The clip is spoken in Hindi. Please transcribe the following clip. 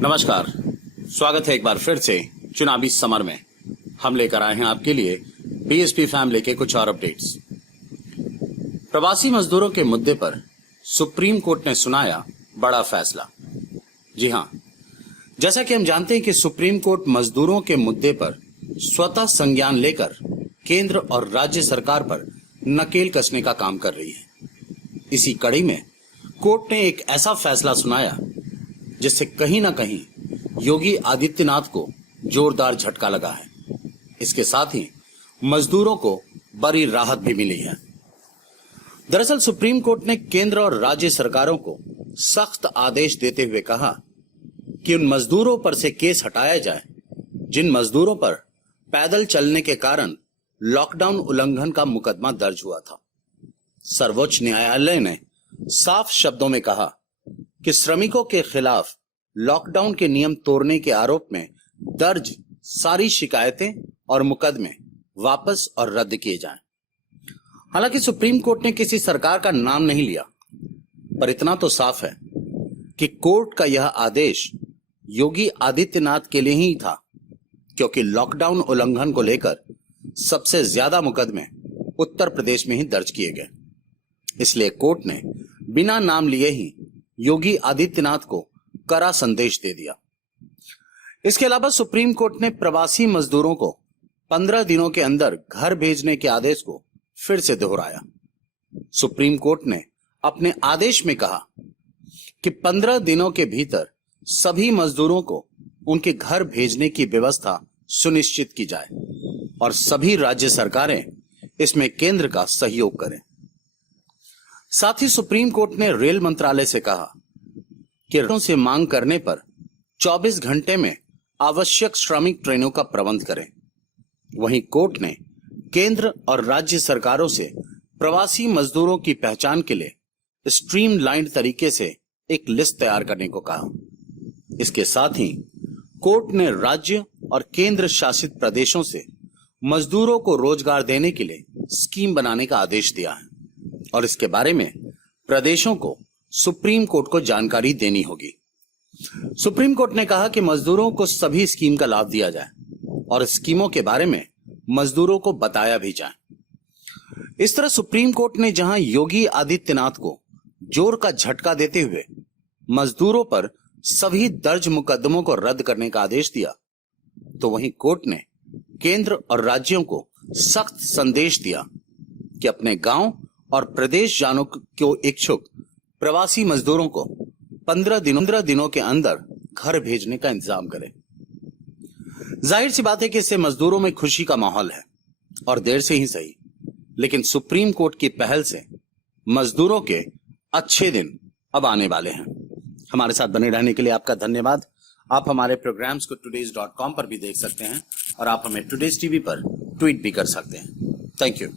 नमस्कार, स्वागत है एक बार फिर से चुनावी समर में। हम लेकर आए हैं आपके लिए बीएसपी फैमिली के कुछ और अपडेट्स। प्रवासी मजदूरों के मुद्दे पर सुप्रीम कोर्ट ने सुनाया बड़ा फैसला। जी हां, जैसा कि हम जानते हैं कि सुप्रीम कोर्ट मजदूरों के मुद्दे पर स्वतः संज्ञान लेकर केंद्र और राज्य सरकार पर नकेल कसने का काम कर रही है। इसी कड़ी में कोर्ट ने एक ऐसा फैसला सुनाया जिससे कहीं ना कहीं योगी आदित्यनाथ को जोरदार झटका लगा है। इसके साथ ही मजदूरों को बड़ी राहत भी मिली है। दरअसल सुप्रीम कोर्ट ने केंद्र और राज्य सरकारों को सख्त आदेश देते हुए कहा कि उन मजदूरों पर से केस हटाया जाए जिन मजदूरों पर पैदल चलने के कारण लॉकडाउन उल्लंघन का मुकदमा दर्ज हुआ था। सर्वोच्च न्यायालय ने साफ शब्दों में कहा कि श्रमिकों के खिलाफ लॉकडाउन के नियम तोड़ने के आरोप में दर्ज सारी शिकायतें और मुकदमे वापस और रद्द किए जाएं। हालांकि सुप्रीम कोर्ट ने किसी सरकार का नाम नहीं लिया, पर इतना तो साफ है कि कोर्ट का यह आदेश योगी आदित्यनाथ के लिए ही था, क्योंकि लॉकडाउन उल्लंघन को लेकर सबसे ज्यादा मुकदमे उत्तर प्रदेश में ही दर्ज किए गए। इसलिए कोर्ट ने बिना नाम लिए ही योगी आदित्यनाथ को कड़ा संदेश दे दिया। इसके अलावा सुप्रीम कोर्ट ने प्रवासी मजदूरों को 15 दिनों के अंदर घर भेजने के आदेश को फिर से दोहराया। सुप्रीम कोर्ट ने अपने आदेश में कहा कि 15 दिनों के भीतर सभी मजदूरों को उनके घर भेजने की व्यवस्था सुनिश्चित की जाए और सभी राज्य सरकारें इसमें केंद्र का सहयोग करें। साथ ही सुप्रीम कोर्ट ने रेल मंत्रालय से कहा कि ट्रेनों से मांग करने पर 24 घंटे में आवश्यक श्रमिक ट्रेनों का प्रबंध करें। वहीं कोर्ट ने केंद्र और राज्य सरकारों से प्रवासी मजदूरों की पहचान के लिए स्ट्रीमलाइंड तरीके से एक लिस्ट तैयार करने को कहा। इसके साथ ही कोर्ट ने राज्य और केंद्र शासित प्रदेशों से मजदूरों को रोजगार देने के लिए स्कीम बनाने का आदेश दिया है और इसके बारे में प्रदेशों को सुप्रीम कोर्ट को जानकारी देनी होगी। सुप्रीम कोर्ट ने कहा कि मजदूरों को सभी स्कीम का लाभ दिया जाए और स्कीमों के बारे में मजदूरों को बताया भी जाए। इस तरह सुप्रीम कोर्ट ने जहां योगी आदित्यनाथ को जोर का झटका देते हुए मजदूरों पर सभी दर्ज मुकदमों को रद्द करने का आदेश दिया, तो वहीं कोर्ट ने केंद्र और राज्यों को सख्त संदेश दिया कि अपने गांव और प्रदेश जाने को इच्छुक प्रवासी मजदूरों को 15 दिनों के अंदर घर भेजने का इंतजाम करें। जाहिर सी बात है कि इससे मजदूरों में खुशी का माहौल है और देर से ही सही, लेकिन सुप्रीम कोर्ट की पहल से मजदूरों के अच्छे दिन अब आने वाले हैं। हमारे साथ बने रहने के लिए आपका धन्यवाद। आप हमारे प्रोग्राम्स को today's.com पर भी देख सकते हैं और आप हमें टुडेज टीवी पर ट्वीट भी कर सकते हैं। Thank you.